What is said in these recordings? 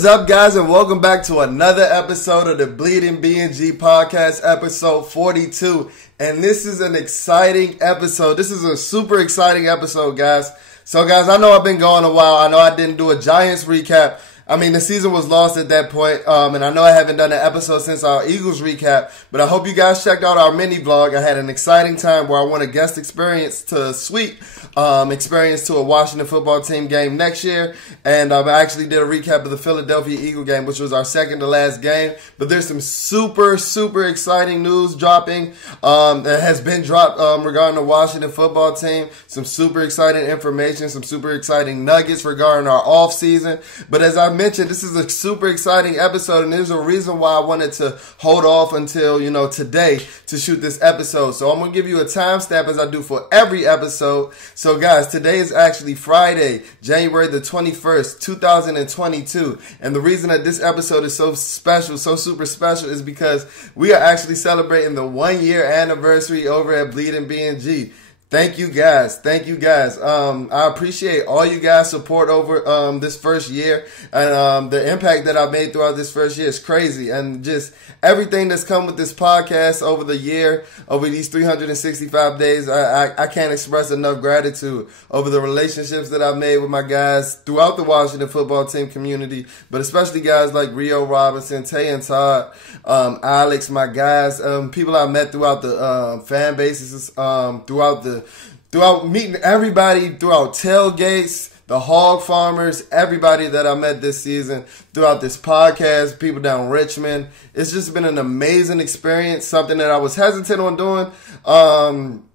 is up, guys, and welcome back to another episode of the BnG podcast, episode 42. And this is an exciting episode. This is a super exciting episode, guys. So, guys, I know I've been going a while. I know I didn't do a Giants recap. I mean, the season was lost at that point, and I know I haven't done an episode since our Eagles recap, but I hope you guys checked out our mini vlog. I had an exciting time where I won a guest experience to a suite experience to a Washington football team game next year, and I actually did a recap of the Philadelphia Eagle game, which was our second to last game. But there's some super exciting news dropping that has been dropped regarding the Washington football team. Some super exciting information, some super exciting nuggets regarding our offseason. But as I mentioned, this is a super exciting episode, and there's a reason why I wanted to hold off until, today to shoot this episode. So I'm going to give you a timestamp as I do for every episode. So guys, today is actually Friday, January the 21st, 2022. And the reason that this episode is so special, so super special, is because we are actually celebrating the 1 year anniversary over at BnG. Thank you guys. Thank you guys. I appreciate all you guys' support over this first year, and the impact that I've made throughout this first year is crazy. And just everything that's come with this podcast over the year, over these 365 days, I can't express enough gratitude over the relationships that I've made with my guys throughout the Washington football team community, but especially guys like Rio Robinson, Tay and Todd, Alex, my guys, people I met throughout the fan bases, throughout meeting everybody, throughout tailgates, the hog farmers, everybody that I met this season, throughout this podcast, people down Richmond. It's just been an amazing experience, something that I was hesitant on doing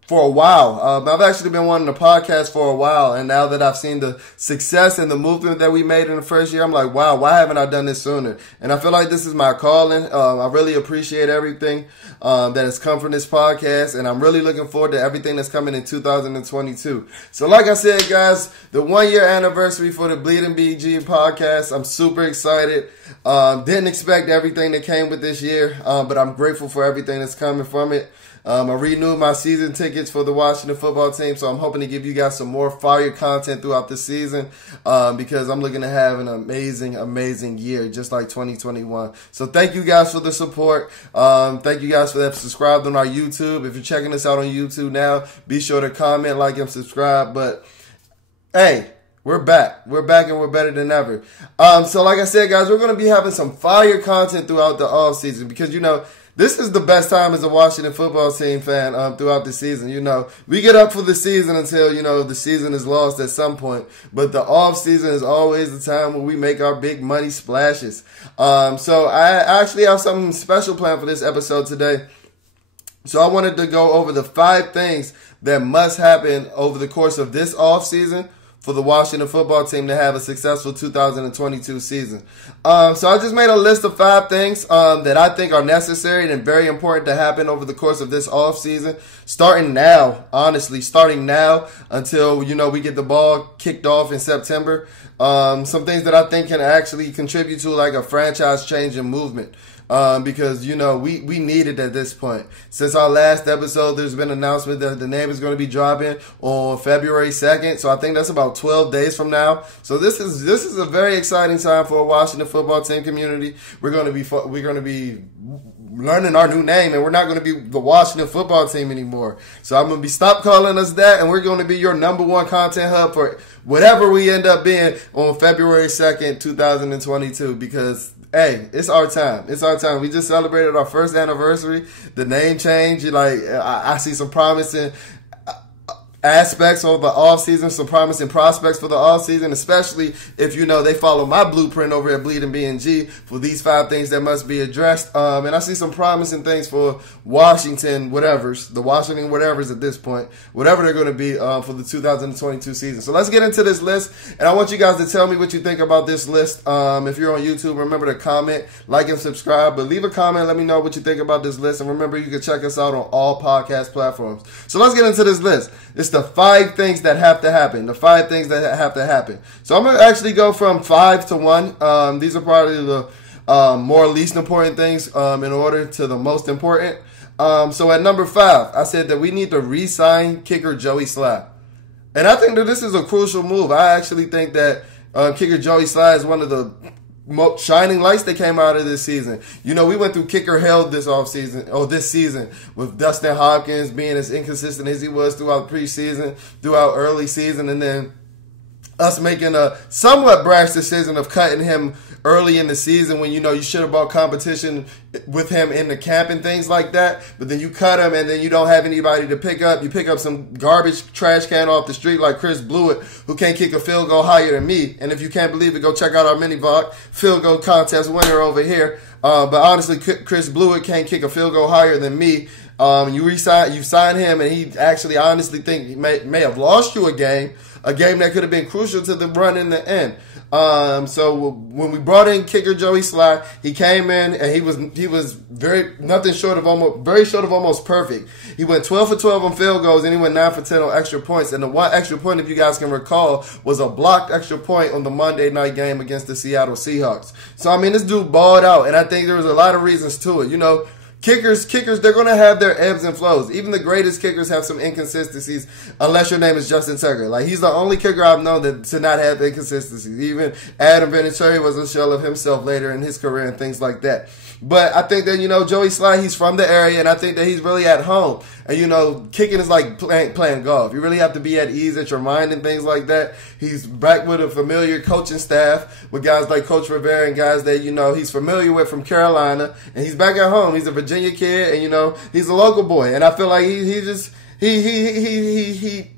for a while. I've actually been wanting to podcast for a while, and now that I've seen the success and the movement that we made in the first year, I'm like, wow, why haven't I done this sooner? And I feel like this is my calling. I really appreciate everything that has come from this podcast, and I'm really looking forward to everything that's coming in 2022. So like I said, guys, the 1 year anniversary for the BnG podcast, I'm super excited. Didn't expect everything that came with this year, but I'm grateful for everything that's coming from it. I renewed my season tickets for the Washington football team, so I'm hoping to give you guys some more fire content throughout the season because I'm looking to have an amazing year, just like 2021. So thank you guys for the support. Thank you guys for that subscribed on our YouTube. If you're checking us out on YouTube now, be sure to comment, like, and subscribe. But hey, we're back. We're back, and we're better than ever. So like I said, guys, we're going to be having some fire content throughout the offseason because, this is the best time as a Washington football team fan throughout the season. We get up for the season until, the season is lost at some point. But the off season is always the time when we make our big money splashes. So I actually have something special planned for this episode today. So I wanted to go over the 5 things that must happen over the course of this off season for the Washington football team to have a successful 2022 season. So I just made a list of 5 things that I think are necessary and very important to happen over the course of this offseason. Starting now until, we get the ball kicked off in September. Some things that I think can actually contribute to like a franchise change and movement. Because, we need it at this point. Since our last episode, there's been an announcement that the name is going to be dropping on February 2nd. So I think that's about 12 days from now. So this is a very exciting time for a Washington football team community. We're going to be learning our new name, and we're not going to be the Washington football team anymore. So I'm going to stop calling us that, and we're going to be your #1 content hub for whatever we end up being on February 2nd, 2022, because hey, it's our time. It's our time. We just celebrated our first anniversary. The name change, I see some promising aspects of the offseason, some promising prospects for the offseason, especially if, they follow my blueprint over at BnG for these 5 things that must be addressed. And I see some promising things for the Washington whatevers at this point, whatever they're going to be for the 2022 season. So let's get into this list, and I want you guys to tell me what you think about this list. If you're on YouTube, remember to comment, like, and subscribe, but leave a comment. Let me know what you think about this list, and remember, you can check us out on all podcast platforms. So let's get into this list. It's the 5 things that have to happen. The 5 things that have to happen. So I'm going to actually go from 5 to 1. These are probably the more least important things in order to the most important. So at number 5, I said that we need to re-sign kicker Joey Slye. And I think that this is a crucial move. I actually think that kicker Joey Slye is one of the shining lights that came out of this season. You know, we went through kicker hell this season, with Dustin Hopkins being as inconsistent as he was throughout preseason, throughout early season, and then us making a somewhat brash decision of cutting him early in the season when, you know, you should have brought competition with him in the camp and things like that. But then you cut him and then you don't have anybody to pick up. You pick up some garbage trash can off the street like Chris Blewett, who can't kick a field goal higher than me. And if you can't believe it, go check out our mini vlog field goal contest winner over here. But honestly, Chris Blewett can't kick a field goal higher than me. You signed him, and he actually, I honestly think he may have lost you a game that could have been crucial to the run in the end. So when we brought in kicker Joey Sly, he came in and he was very short of almost perfect. He went 12 for 12 on field goals, and he went 9 for 10 on extra points. And the one extra point, if you guys can recall, was a blocked extra point on the Monday night game against the Seattle Seahawks. So I mean, this dude balled out, and I think there was a lot of reasons to it. You know, Kickers, they're going to have their ebbs and flows. Even the greatest kickers have some inconsistencies, unless your name is Justin Tucker. Like, he's the only kicker I've known to not have inconsistencies. Even Adam Vinatieri was a shell of himself later in his career and things like that. But I think that, you know, Joey Sly, he's from the area, and I think that he's really at home. And, you know, kicking is like playing golf. You really have to be at ease at your mind and things like that. He's back with a familiar coaching staff with guys like Coach Rivera and guys that, you know, he's familiar with from Carolina. And he's back at home. He's a Virginia kid, and, you know, he's a local boy. And I feel like he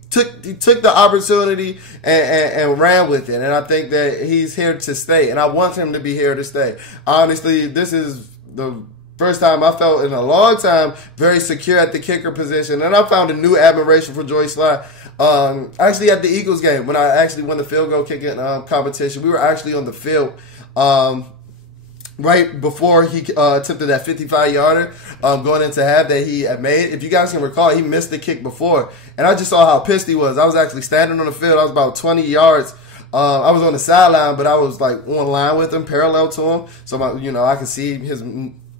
took the opportunity and ran with it. And I think that he's here to stay. And I want him to be here to stay. Honestly, this is the first time I felt in a long time very secure at the kicker position. And I found a new admiration for Joey Sly. Actually, at the Eagles game, when I actually won the field goal kicking competition, we were actually on the field right before he attempted that 55-yarder going into half that he had made. If you guys can recall, he missed the kick before. And I just saw how pissed he was. I was actually standing on the field. I was about 20 yards. I was on the sideline, but I was like on line with him, parallel to him. So, you know, I could see his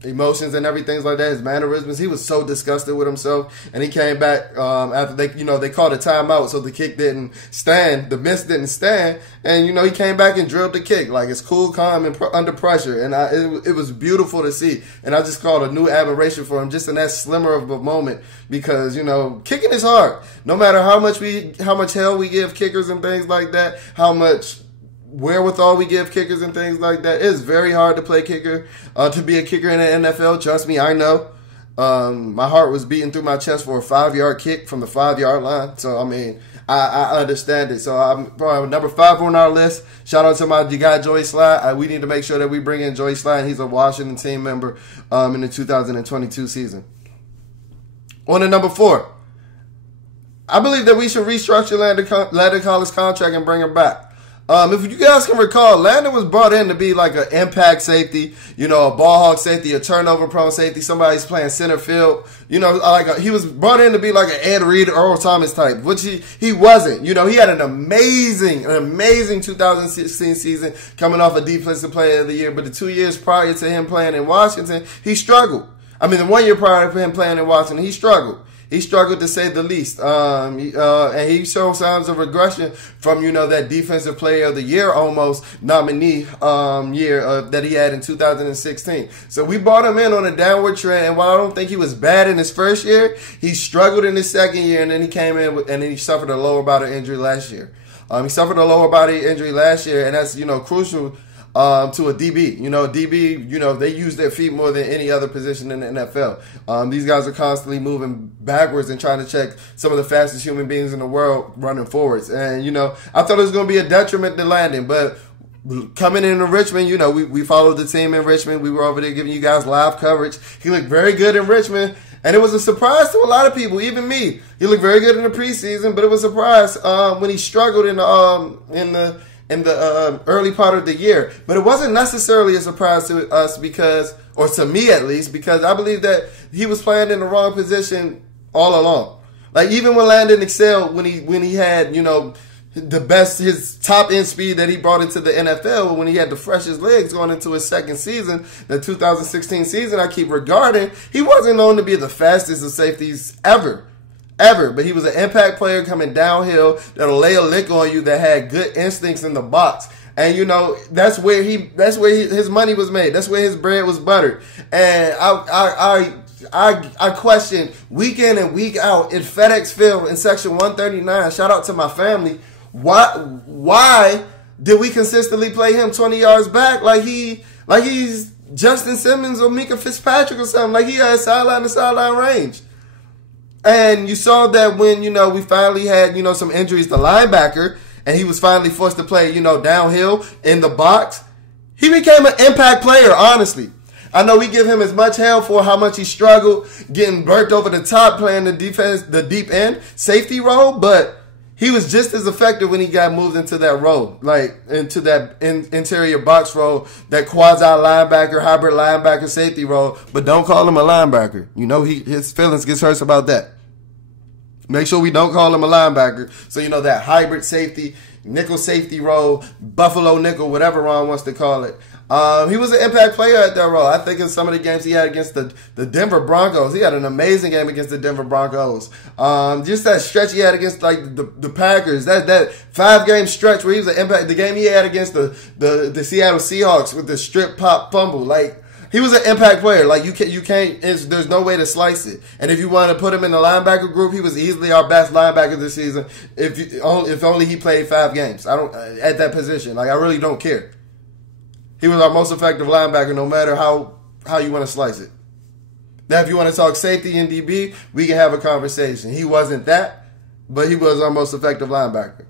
emotions and everything like that, his mannerisms. He was so disgusted with himself, and he came back after they called a timeout, so the kick didn't stand, the miss didn't stand, and you know he came back and drilled the kick like it's cool, calm, and under pressure, and it was beautiful to see, and I just called a new admiration for him just in that slimmer of a moment, because you know kicking is hard. No matter how much hell we give kickers and things like that, how much wherewithal we give kickers and things like that. It's very hard to play kicker, to be a kicker in the NFL. Trust me, I know. My heart was beating through my chest for a 5-yard kick from the 5-yard line. So, I mean, I understand it. So, I'm probably number 5 on our list. Shout out to my guy, Joey Sly. We need to make sure that we bring in Joey Sly, and he's a Washington team member in the 2022 season. On to number 4. I believe that we should restructure Landon Collins' contract and bring him back. If you guys can recall, Landon was brought in to be like an impact safety, you know, a ball hawk safety, a turnover-prone safety, somebody's playing center field. You know, he was brought in to be like an Ed Reed, Earl Thomas type, which he wasn't. You know, he had an amazing 2016 season coming off a Defensive Player of the Year, but the 2 years prior to him playing in Washington, he struggled. I mean, the 1 year prior to him playing in Washington, he struggled. He struggled to say the least, and he showed signs of regression from, you know, that Defensive Player of the Year almost nominee year that he had in 2016. So we brought him in on a downward trend, and while I don't think he was bad in his first year, he struggled in his second year, and then he came in and then he suffered a lower body injury last year. He suffered a lower body injury last year, and that's, you know, crucial to a DB. You know, DB, you know, they use their feet more than any other position in the NFL. These guys are constantly moving backwards and trying to check some of the fastest human beings in the world running forwards. And, you know, I thought it was going to be a detriment to Landon, but coming into Richmond, you know, we followed the team in Richmond. We were over there giving you guys live coverage. He looked very good in Richmond. And it was a surprise to a lot of people, even me. He looked very good in the preseason, but it was a surprise when he struggled in the early part of the year. But it wasn't necessarily a surprise to us because, or to me at least, because I believe that he was playing in the wrong position all along. Like, even when Landon excelled, when he had, you know, the best, his top end speed that he brought into the NFL, when he had the freshest legs going into his second season, the 2016 season I keep regarding, he wasn't known to be the fastest of safeties ever. But he was an impact player coming downhill that'll lay a lick on you, that had good instincts in the box. And that's where his money was made. That's where his bread was buttered. And I question week in and week out in FedEx Field in section 139. Shout out to my family. Why did we consistently play him 20 yards back like he's Justin Simmons or Mika Fitzpatrick or something? Like he had sideline to sideline range. And you saw that when, we finally had, some injuries to linebacker and he was finally forced to play, downhill in the box. He became an impact player, honestly. I know we give him as much hell for how much he struggled getting burnt over the top playing the deep end safety role, but he was just as effective when he got moved into that role, like into that interior box role, that quasi linebacker, hybrid linebacker safety role. But don't call him a linebacker. His feelings gets hurt about that. Make sure we don't call him a linebacker. So that hybrid safety, nickel safety role, buffalo nickel, whatever Ron wants to call it. He was an impact player at that role. I think in some of the games he had against the Denver Broncos, he had an amazing game against the Denver Broncos. Just that stretch he had against the Packers, that 5-game stretch where he was an impact. The game he had against the Seattle Seahawks with the strip pop fumble, he was an impact player. You can't. There's no way to slice it. And if you want to put him in the linebacker group, he was easily our best linebacker this season. If only he played 5 games. At that position. I really don't care. He was our most effective linebacker, no matter how you want to slice it. Now, if you want to talk safety and DB, we can have a conversation. He wasn't that, but he was our most effective linebacker.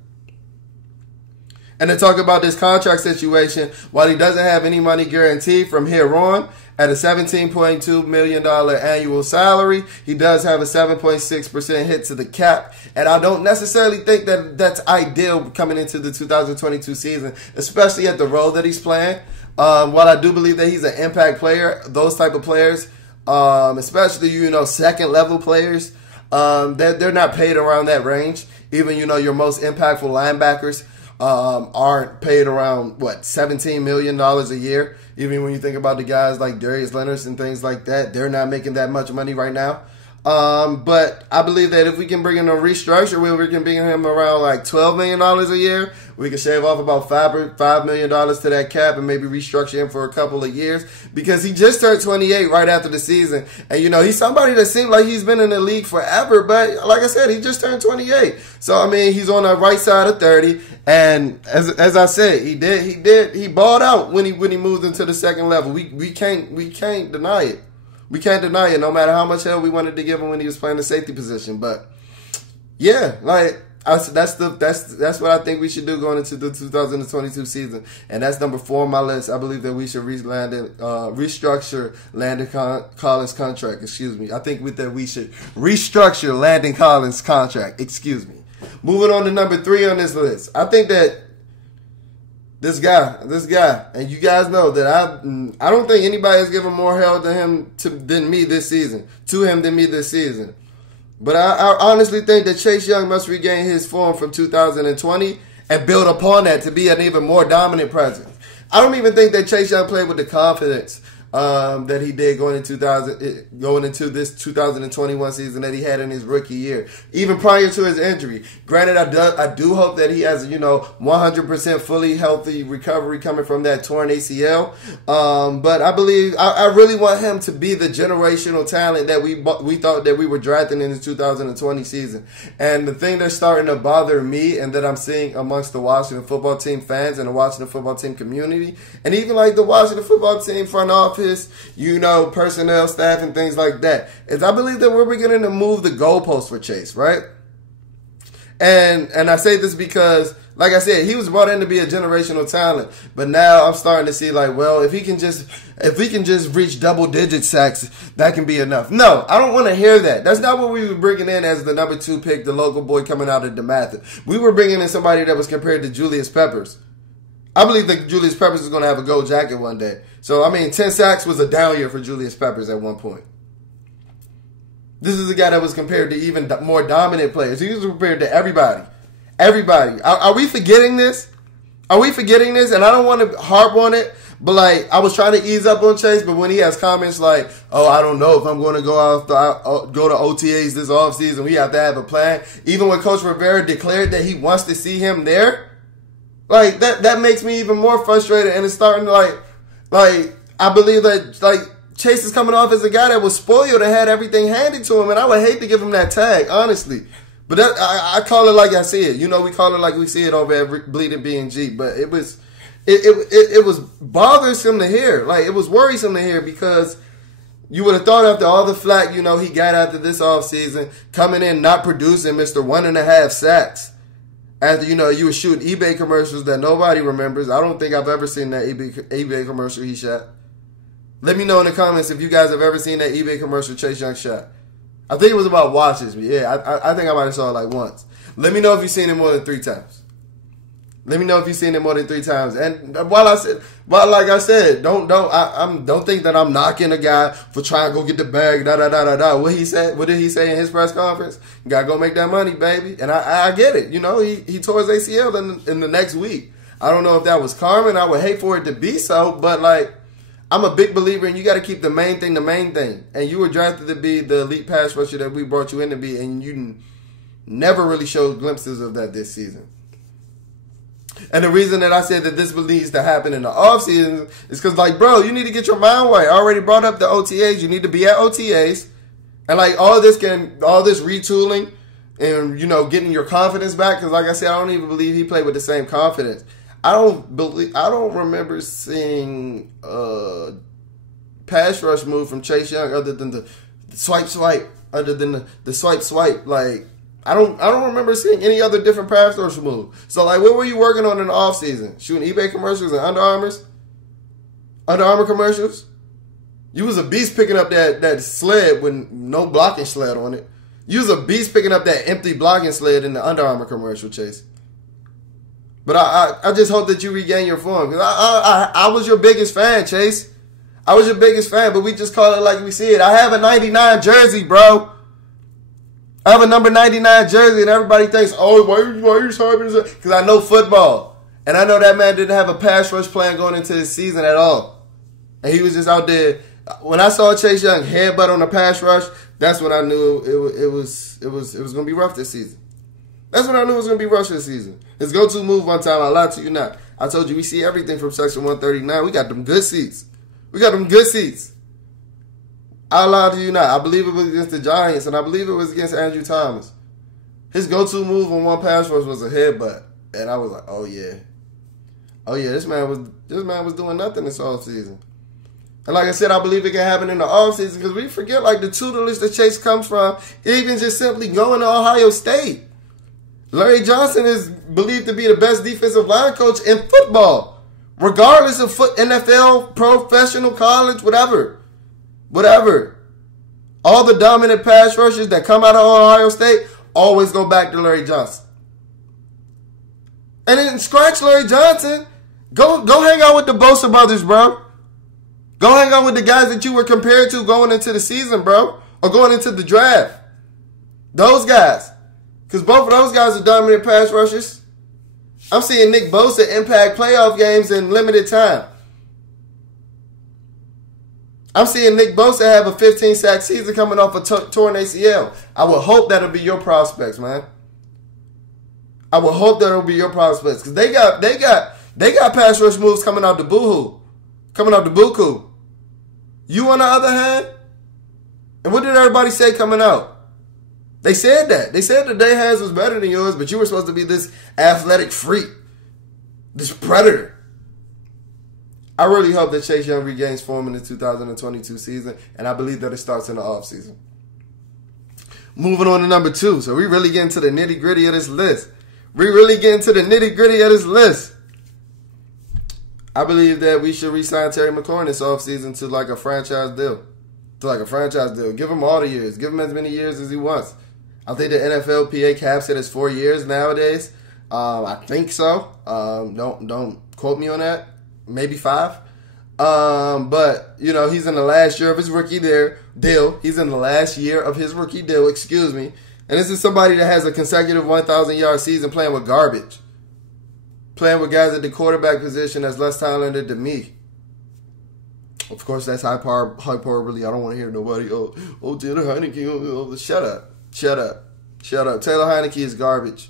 And to talk about this contract situation, while he doesn't have any money guaranteed from here on, at a $17.2 million annual salary, he does have a 7.6% hit to the cap. And I don't necessarily think that that's ideal coming into the 2022 season, especially at the role that he's playing. While I do believe that he's an impact player, those type of players, especially, second level players, they're not paid around that range. Even, your most impactful linebackers aren't paid around, $17 million a year. Even when you think about the guys like Darius Leonard and things like that, they're not making that much money right now. But I believe that if we can bring in a restructure where we can bring him around $12 million a year, we can shave off about $5 million to that cap and maybe restructure him for a couple of years, because he just turned 28 right after the season. And, he's somebody that seemed like he's been in the league forever. But like I said, he just turned 28. So, he's on the right side of 30. And as I said, he balled out when he moved into the second level. We can't deny it. We can't deny it, no matter how much hell we wanted to give him when he was playing the safety position. But yeah, that's what I think we should do going into the 2022 season, and that's number 4 on my list. I believe that we should restructure Landon Collins' contract. Excuse me. I think that we should restructure Landon Collins' contract. Excuse me. Moving on to number 3 on this list, I think that this guy, and you guys know that I don't think anybody has given more hell to him than me this season. But I honestly think that Chase Young must regain his form from 2020 and build upon that to be an even more dominant presence. I don't even think that Chase Young played with the confidence that he did going into this 2021 season that he had in his rookie year, even prior to his injury. Granted, I do hope that he has 100% fully healthy recovery coming from that torn ACL. But I believe I really want him to be the generational talent that we thought that we were drafting in the 2020 season. And the thing that's starting to bother me, and that I'm seeing amongst the Washington football team fans and the Washington football team community, and even the Washington football team front office, personnel, staff, and things like that, is I believe that we're beginning to move the goalposts for Chase, right? And I say this because, like I said, he was brought in to be a generational talent, but now I'm starting to see if we can just reach double-digit sacks, that can be enough. No, I don't want to hear that. That's not what we were bringing in as the number 2 pick, the local boy coming out of DeMatha. We were bringing in somebody that was compared to Julius Peppers. I believe that Julius Peppers is going to have a gold jacket one day. So, 10 sacks was a down year for Julius Peppers at one point. This is a guy that was compared to even more dominant players. He was compared to everybody. Everybody. Are we forgetting this? And I don't want to harp on it, but I was trying to ease up on Chase, but when he has comments I don't know if I'm going to go to OTAs this offseason, we have to have a plan. Even when Coach Rivera declared that he wants to see him there, Like, that makes me even more frustrated, and it's starting to, like, I believe that, like, Chase is coming off as a guy that was spoiled and had everything handed to him, and I would hate to give him that tag, honestly. But I call it like I see it. You know, we call it like we see it over at Bleeding BnG, but it was bothersome to hear. Like, it was worrisome to hear, because you would have thought after all the flack, you know, he got after this offseason, coming in not producing Mr. 1.5 sacks. After, you know, you were shooting eBay commercials that nobody remembers. I don't think I've ever seen that eBay commercial he shot. Let me know in the comments if you guys have ever seen that eBay commercial Chase Young shot. I think it was about watches, but yeah, I think I might have saw it like once. Let me know if you've seen it more than 3 times. Let me know if you've seen it more than 3 times. And like I said, don't think that I'm knocking a guy for trying to go get the bag. What did he say in his press conference? You gotta go make that money, baby. And I get it. You know, he tore his ACL in the next week. I don't know if that was karma, and I would hate for it to be so. But like, I'm a big believer, and you got to keep the main thing the main thing. And you were drafted to be the elite pass rusher that we brought you in to be, and you never really showed glimpses of that this season. And the reason that I said that this needs to happen in the offseason is because, like, bro, you need to get your mind right. I already brought up the OTAs. You need to be at OTAs. And, like, all this retooling and, you know, getting your confidence back. Because, like I said, I don't even believe he played with the same confidence. I don't remember seeing a pass rush move from Chase Young other than the swipe, other than the swipe. Like, I don't remember seeing any other different pass rush move. So, like, what were you working on in the offseason? Shooting eBay commercials and Under Armour commercials? You was a beast picking up that sled with no blocking sled on it. You was a beast picking up that empty blocking sled in the Under Armour commercial, Chase. But I just hope that you regain your form. Because I was your biggest fan, Chase. I was your biggest fan, but we just call it like we see it. I have a 99 jersey, bro. I have a number 99 jersey, and everybody thinks, oh, why are you sorry? Because I know football. And I know that man didn't have a pass rush plan going into this season at all. And he was just out there. When I saw Chase Young headbutt on the pass rush, that's when I knew it was going to be rough this season. That's when I knew it was going to be rough this season. His go-to move one time, I lied to you not. I told you we see everything from section 139. We got them good seats. I lied to you not. I believe it was against the Giants, and I believe it was against Andrew Thomas. His go-to move on one pass rush was a headbutt. And I was like, oh yeah, this man was doing nothing this offseason. And like I said, I believe it can happen in the offseason because we forget, like, the tutelage that Chase comes from, even just simply going to Ohio State. Larry Johnson is believed to be the best defensive line coach in football, regardless of NFL, professional, college, whatever. All the dominant pass rushers that come out of Ohio State always go back to Larry Johnson. And then scratch Larry Johnson. Go hang out with the Bosa brothers, bro. Go hang out with the guys that you were compared to going into the season, bro. Or going into the draft. Those guys. Because both of those guys are dominant pass rushers. I'm seeing Nick Bosa impact playoff games in limited time. I'm seeing Nick Bosa have a 15-sack season coming off a torn ACL. I would hope that'll be your prospects, man. I would hope that'll be your prospects. Because they got pass rush moves coming out the boo-hoo. Coming out the buku. You, on the other hand, and what did everybody say coming out? They said that. They said that their hands was better than yours, but you were supposed to be this athletic freak. This predator. I really hope that Chase Young regains form in the 2022 season, and I believe that it starts in the offseason. Moving on to number 2. So we really get into the nitty-gritty of this list. I believe that we should re-sign Terry McLaurin this offseason to like a franchise deal. Give him all the years. Give him as many years as he wants. I think the NFLPA caps it as 4 years nowadays. I think so. Don't quote me on that. Maybe 5. But, you know, he's in the last year of his rookie deal. He's in the last year of his rookie deal, excuse me. And this is somebody that has a consecutive 1,000-yard season playing with garbage. Playing with guys at the quarterback position that's less talented than me. Of course, that's hyperbole. I don't want to hear nobody, Taylor Heineke. Shut up. Taylor Heineke is garbage.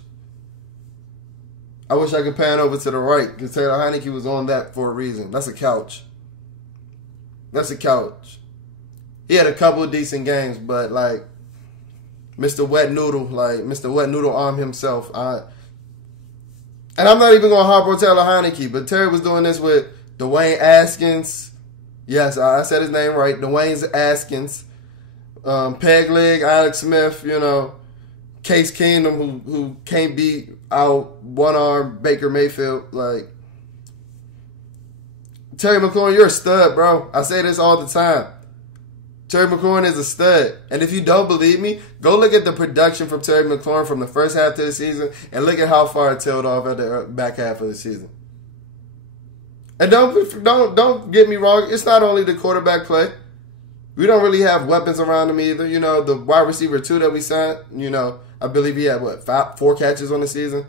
I wish I could pan over to the right because Taylor Heineke was on that for a reason. That's a couch. That's a couch. He had a couple of decent games, but like Mr. Wet Noodle Arm himself. And I'm not even going to harp on Taylor Heineke, but Terry was doing this with Dwayne Askins. Yes, I said his name right. Dwayne Askins. Peg Leg, Alex Smith, Case Keenum, who can't beat out one-arm Baker Mayfield. Like, Terry McLaurin, you're a stud, bro. I say this all the time. Terry McLaurin is a stud. And if you don't believe me, go look at the production from Terry McLaurin from the first half of the season and look at how far it tailed off at the back half of the season. And don't get me wrong, it's not only the quarterback play. We don't really have weapons around him either. The wide receiver 2 that we signed, I believe he had, 4 catches on the season?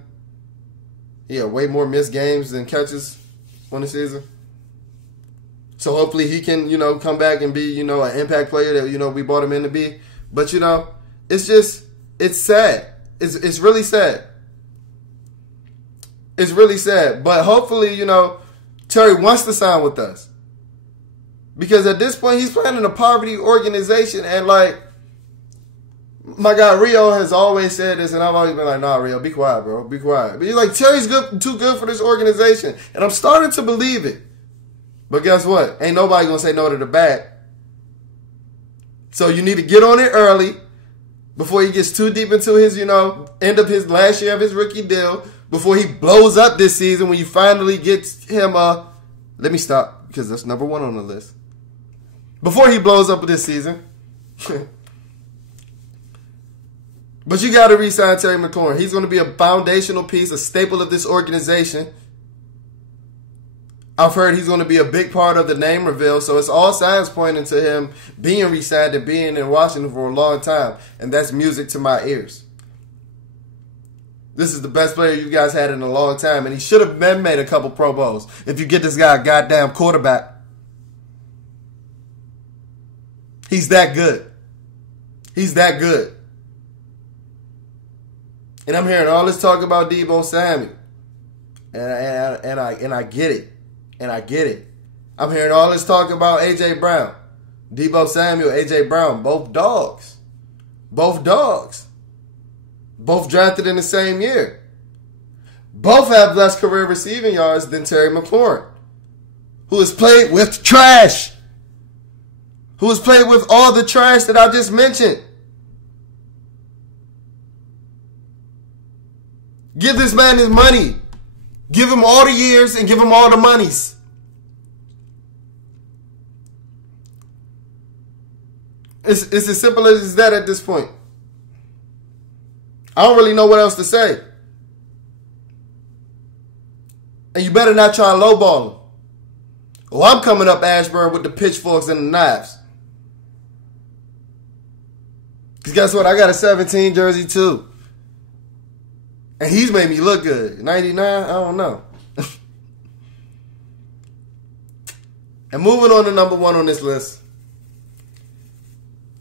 He had way more missed games than catches on the season. So hopefully he can, come back and be, an impact player that, we brought him in to be. But, it's sad. It's really sad. It's really sad. But hopefully, Terry wants to sign with us. Because at this point, he's playing in a poverty organization. And, my guy Rio has always said this, and I've always been like, nah, Rio, be quiet, bro. Be quiet. But he's like, Terry's too good for this organization. And I'm starting to believe it. But guess what? Ain't nobody going to say no to the bat. So you need to get on it early before he gets too deep into his, end of his last year of his rookie deal. Before he blows up this season when you finally get him let me stop because that's number 1 on the list. Before he blows up this season. But you got to re-sign Terry McLaurin. He's going to be a foundational piece, a staple of this organization. I've heard he's going to be a big part of the name reveal, so it's all signs pointing to him being re-signed and being in Washington for a long time, and that's music to my ears. This is the best player you guys had in a long time, and he should have been made a couple Pro Bowls if you get this guy a goddamn quarterback. He's that good. He's that good. And I'm hearing all this talk about Deebo Samuel. And I get it. And I get it. I'm hearing all this talk about A.J. Brown. Deebo Samuel, A.J. Brown, both dogs. Both dogs. Both drafted in the same year. Both have less career receiving yards than Terry McLaurin, who has played with trash. Who has played with all the trash that I just mentioned. Give this man his money. Give him all the years and give him all the monies. It's as simple as that at this point. I don't really know what else to say. And you better not try to lowball him. Oh, I'm coming up Ashburn with the pitchforks and the knives. Because guess what? I got a 17 jersey too. And he's made me look good. 99? I don't know. And moving on to number 1 on this list.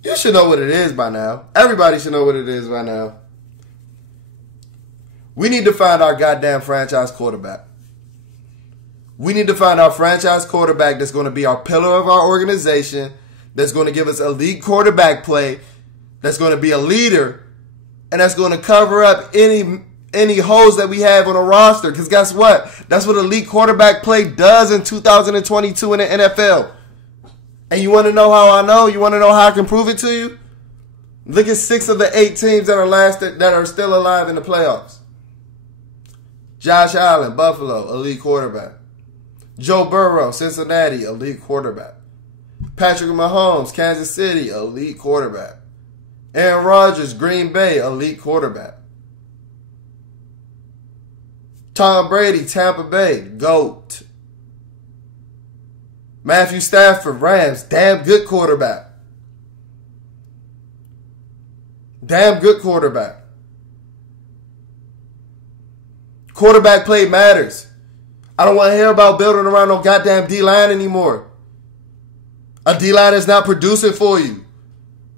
You should know what it is by now. Everybody should know what it is by now. We need to find our goddamn franchise quarterback. We need to find our franchise quarterback that's going to be our pillar of our organization, that's going to give us elite quarterback play, that's going to be a leader, and that's going to cover up any holes that we have on a roster. Because guess what? That's what elite quarterback play does in 2022 in the NFL. And you want to know how I know? You want to know how I can prove it to you? Look at 6 of the 8 teams that are still alive in the playoffs. Josh Allen, Buffalo, elite quarterback. Joe Burrow, Cincinnati, elite quarterback. Patrick Mahomes, Kansas City, elite quarterback. Aaron Rodgers, Green Bay, elite quarterback. Tom Brady, Tampa Bay, GOAT. Matthew Stafford, Rams, damn good quarterback. Damn good quarterback. Quarterback play matters. I don't want to hear about building around no goddamn D-line anymore. A D-line that's not producing for you.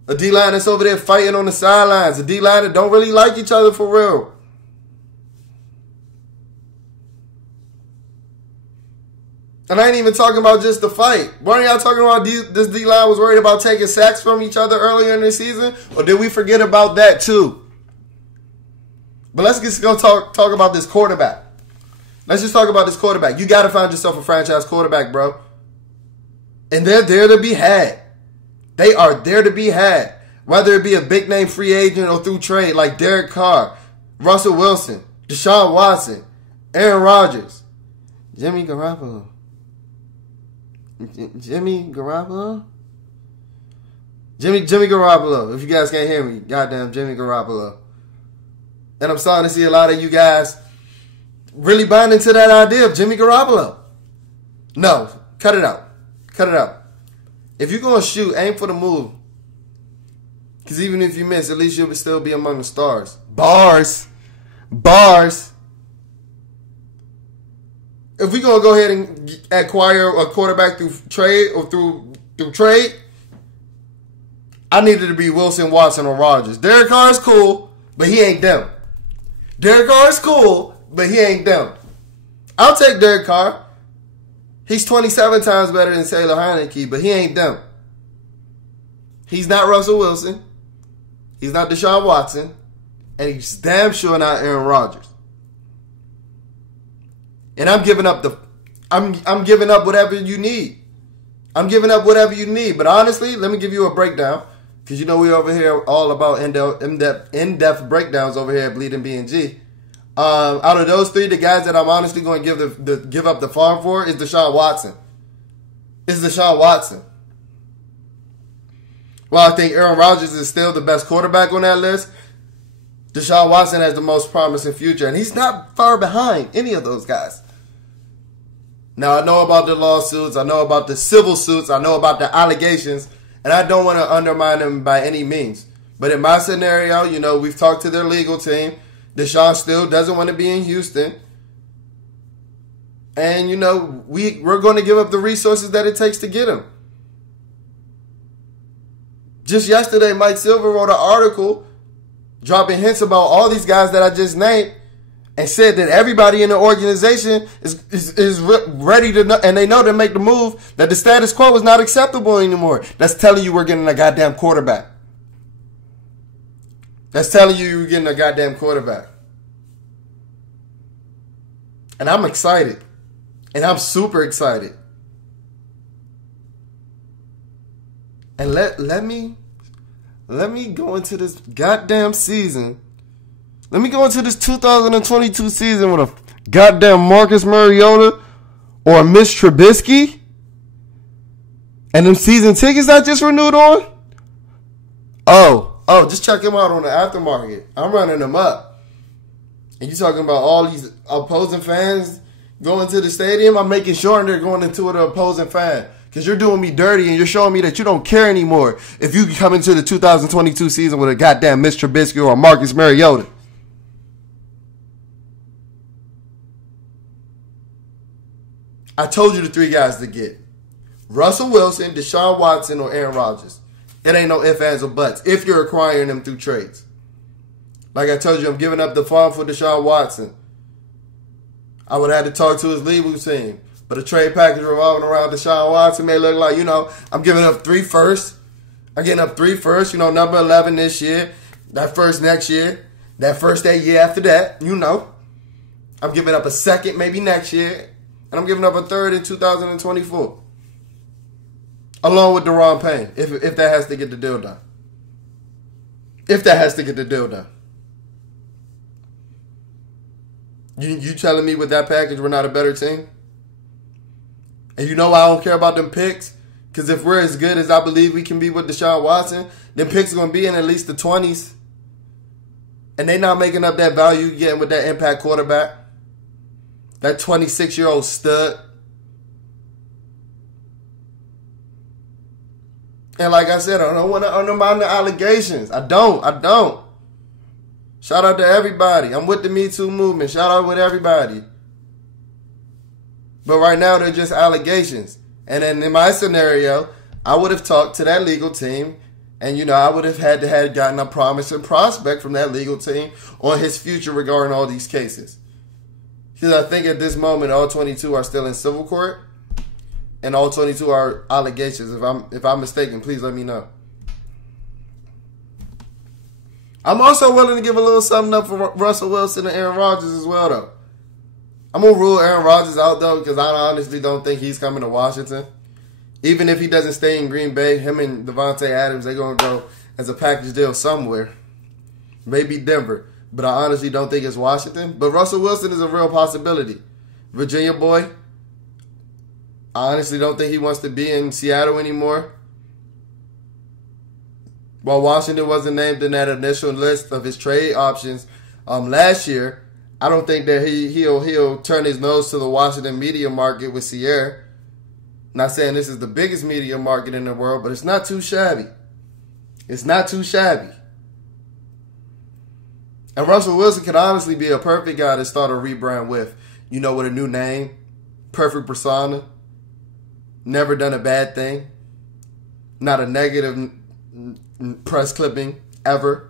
A D-line that's over there fighting on the sidelines. A D-line that don't really like each other for real. And I ain't even talking about just the fight. Weren't y'all talking about this D-line was worried about taking sacks from each other earlier in the season? Or did we forget about that too? But let's just go talk about this quarterback. Let's just talk about this quarterback. You got to find yourself a franchise quarterback, bro. And they're there to be had. They are there to be had. Whether it be a big-name free agent or through trade like Derek Carr, Russell Wilson, Deshaun Watson, Aaron Rodgers, Jimmy Garoppolo. Jimmy Garoppolo? Jimmy Garoppolo. If you guys can't hear me, goddamn Jimmy Garoppolo. And I'm starting to see a lot of you guys really buying into that idea of Jimmy Garoppolo. No, cut it out. Cut it out. If you're going to shoot, aim for the move. Because even if you miss, at least you'll still be among the stars. Bars. If we're going to go ahead and acquire a quarterback through trade or through trade, I need it to be Wilson, Watson, or Rodgers. Derek Carr is cool, but he ain't them. Derek Carr is cool, but he ain't them. I'll take Derek Carr. He's 27 times better than Taylor Heineke, but he ain't them. He's not Russell Wilson. He's not Deshaun Watson. And he's damn sure not Aaron Rodgers. And I'm giving up I'm giving up whatever you need. I'm giving up whatever you need. But honestly, let me give you a breakdown. Because you know we over here all about in-depth breakdowns over here at Bleeding BnG. Out of those three, the guys that I'm honestly going to give up the farm for is Deshaun Watson. Well, I think Aaron Rodgers is still the best quarterback on that list. Deshaun Watson has the most promising future, and he's not far behind any of those guys. Now, I know about the lawsuits. I know about the civil suits. I know about the allegations, and I don't want to undermine them by any means. But in my scenario, you know, we've talked to their legal team. Deshaun still doesn't want to be in Houston. And, you know, we're going to give up the resources that it takes to get him. Just yesterday, Mike Silver wrote an article dropping hints about all these guys that I just named and said that everybody in the organization is ready to, and they know to make the move, that the status quo is not acceptable anymore. That's telling you we're getting a goddamn quarterback. That's telling you you're getting a goddamn quarterback. And I'm excited. And I'm super excited. And let me go into this goddamn season. Let me go into this 2022 season with a goddamn Marcus Mariota or a Mitch Trubisky. And them season tickets I just renewed on. Oh, just check them out on the aftermarket. I'm running them up. And you talking about all these opposing fans going to the stadium? I'm making sure they're going into the opposing fan. Because you're doing me dirty and you're showing me that you don't care anymore if you come into the 2022 season with a goddamn Mitch Trubisky or a Marcus Mariota. I told you the three guys to get. Russell Wilson, Deshaun Watson, or Aaron Rodgers. It ain't no ifs, ands, or buts if you're acquiring them through trades. Like I told you, I'm giving up the farm for Deshaun Watson. I would have to talk to his legal team. But a trade package revolving around Deshaun Watson may look like, you know, I'm giving up 3 firsts. I'm getting up 3 firsts, you know, number 11 this year, that first next year, that first that year after that, you know. I'm giving up a second maybe next year, and I'm giving up a third in 2024. Along with Deron Payne, if that has to get the deal done. If that has to get the deal done. You telling me with that package we're not a better team? And you know I don't care about them picks? Because if we're as good as I believe we can be with Deshaun Watson, them picks are going to be in at least the 20s. And they not making up that value you're getting with that impact quarterback. That 26-year-old stud. And like I said, I don't want to undermine the allegations. I don't. Shout out to everybody. I'm with the Me Too movement. Shout out with everybody. But right now, they're just allegations. And then in my scenario, I would have talked to that legal team. And, you know, I would have had to have gotten a promise and prospect from that legal team on his future regarding all these cases. Because I think at this moment, all 22 are still in civil court. and all 22 are allegations. If I'm mistaken, please let me know. I'm also willing to give a little something up for Russell Wilson and Aaron Rodgers as well, though. I'm going to rule Aaron Rodgers out, though, because I honestly don't think he's coming to Washington. Even if he doesn't stay in Green Bay, him and Devontae Adams, they're going to go as a package deal somewhere. Maybe Denver. But I honestly don't think it's Washington. But Russell Wilson is a real possibility. Virginia boy. I honestly don't think he wants to be in Seattle anymore. While Washington wasn't named in that initial list of his trade options last year, I don't think that he'll turn his nose to the Washington media market with Sierra. Not saying this is the biggest media market in the world, but it's not too shabby. It's not too shabby. And Russell Wilson could honestly be a perfect guy to start a rebrand with. You know, with a new name, perfect persona, never done a bad thing, not a negative press clipping ever.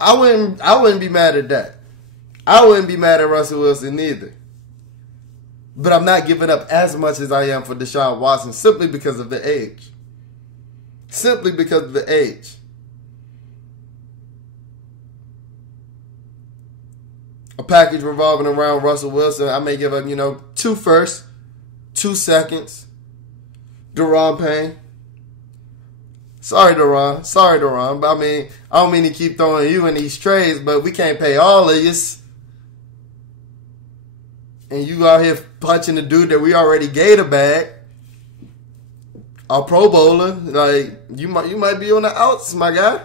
I wouldn't be mad at that. I wouldn't be mad at Russell Wilson either. But I'm not giving up as much as I am for Deshaun Watson simply because of the age. Simply because of the age. A package revolving around Russell Wilson, I may give up, 2 firsts, 2 seconds. Deron Payne. Sorry, Deron. But I don't mean to keep throwing you in these trades, but we can't pay all of you. And you out here punching the dude that we already gave a bag. A Pro Bowler. Like, you might be on the outs, my guy.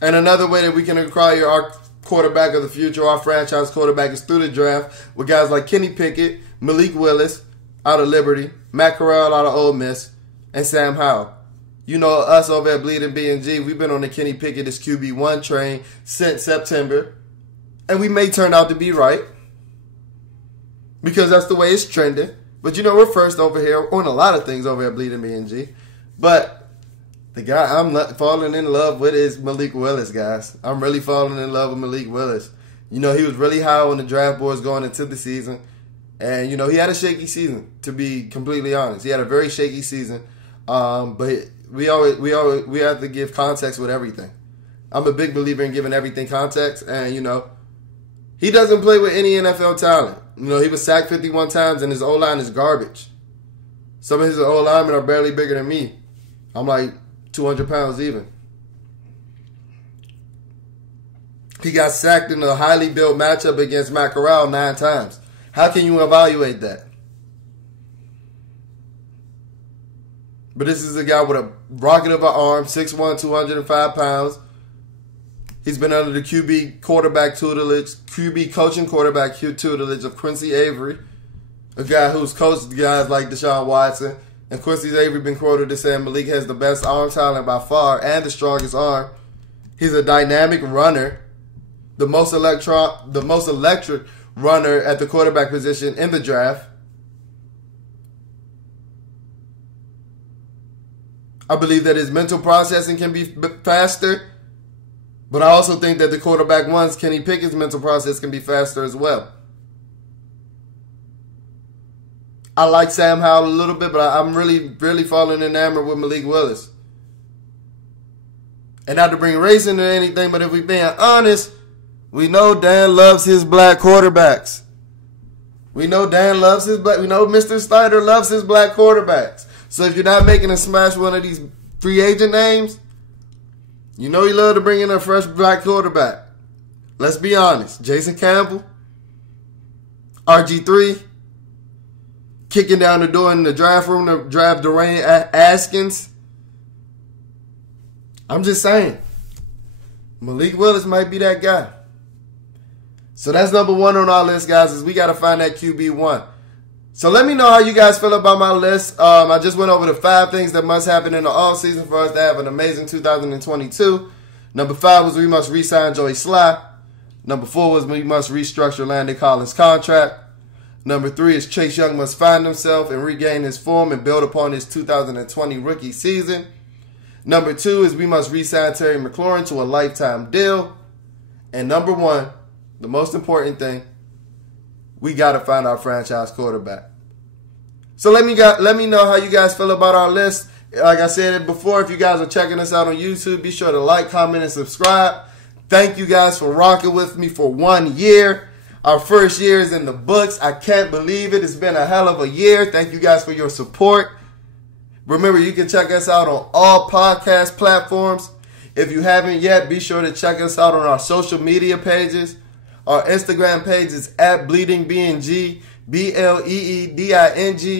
And another way that we can acquire our quarterback of the future, our franchise quarterback, is through the draft with guys like Kenny Pickett, Malik Willis out of Liberty, Matt Corral out of Ole Miss, and Sam Howell. You know, us over at Bleeding BnG, we've been on the Kenny Pickett as QB1 train since September. And we may turn out to be right, because that's the way it's trending. But we're first over here on a lot of things over at Bleeding BnG. But the guy I'm falling in love with is Malik Willis, guys. I'm really falling in love with Malik Willis. He was really high on the draft boards going into the season. And, he had a shaky season, to be completely honest. He had a very shaky season. But we have to give context with everything. I'm a big believer in giving everything context. And, he doesn't play with any NFL talent. He was sacked 51 times and his O-line is garbage. Some of his O-linemen are barely bigger than me. I'm like 200 pounds even. He got sacked in a highly built matchup against Matt Corral 9 times. How can you evaluate that? But this is a guy with a rocket of an arm, 6'1", 205 pounds. He's been under the QB coaching quarterback tutelage of Quincy Avery, a guy who's coached guys like Deshaun Watson. And Quincy Avery been quoted as saying Malik has the best arm talent by far and the strongest arm. He's a dynamic runner, the most electric runner at the quarterback position in the draft. I believe that his mental processing can be faster, but I also think that the quarterback ones, Kenny Pickett's mental process can be faster as well. I like Sam Howell a little bit, but I'm really, really falling enamored with Malik Willis. And not to bring race into anything, but if we're being honest, we know Dan loves his black quarterbacks. We know Mr. Snyder loves his black quarterbacks. So if you're not making a smash one of these free agent names, you love to bring in a fresh black quarterback. Let's be honest. Jason Campbell, RG3, kicking down the door in the draft room to draft Dwayne Askins. I'm just saying. Malik Willis might be that guy. So that's number 1 on our list, guys, is we got to find that QB1. So let me know how you guys feel about my list. I just went over the 5 things that must happen in the offseason for us to have an amazing 2022. Number 5 was we must re-sign Joey Sly. Number 4 was we must restructure Landon Collins' contract. Number 3 is Chase Young must find himself and regain his form and build upon his 2020 rookie season. Number 2 is we must re-sign Terry McLaurin to a lifetime deal. And number 1, the most important thing, we got to find our franchise quarterback. So let me know how you guys feel about our list. Like I said before, if you guys are checking us out on YouTube, be sure to like, comment, and subscribe. Thank you guys for rocking with me for 1 year. Our first year is in the books. I can't believe it. It's been a hell of a year. Thank you guys for your support. Remember, you can check us out on all podcast platforms. If you haven't yet, be sure to check us out on our social media pages. Our Instagram page is at BleedingBnG, Bleeding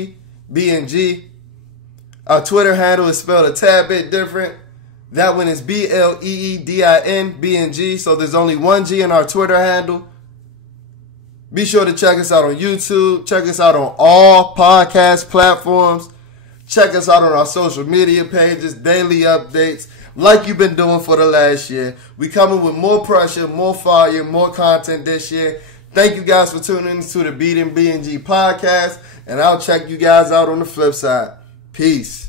BnG. Our Twitter handle is spelled a tad bit different. That one is Bleeding BnG, so there's only one G in our Twitter handle. Be sure to check us out on YouTube. Check us out on all podcast platforms. Check us out on our social media pages, daily updates, like you've been doing for the last year. We coming with more pressure, more fire, more content this year. Thank you guys for tuning in to the BnG podcast, and I'll check you guys out on the flip side. Peace.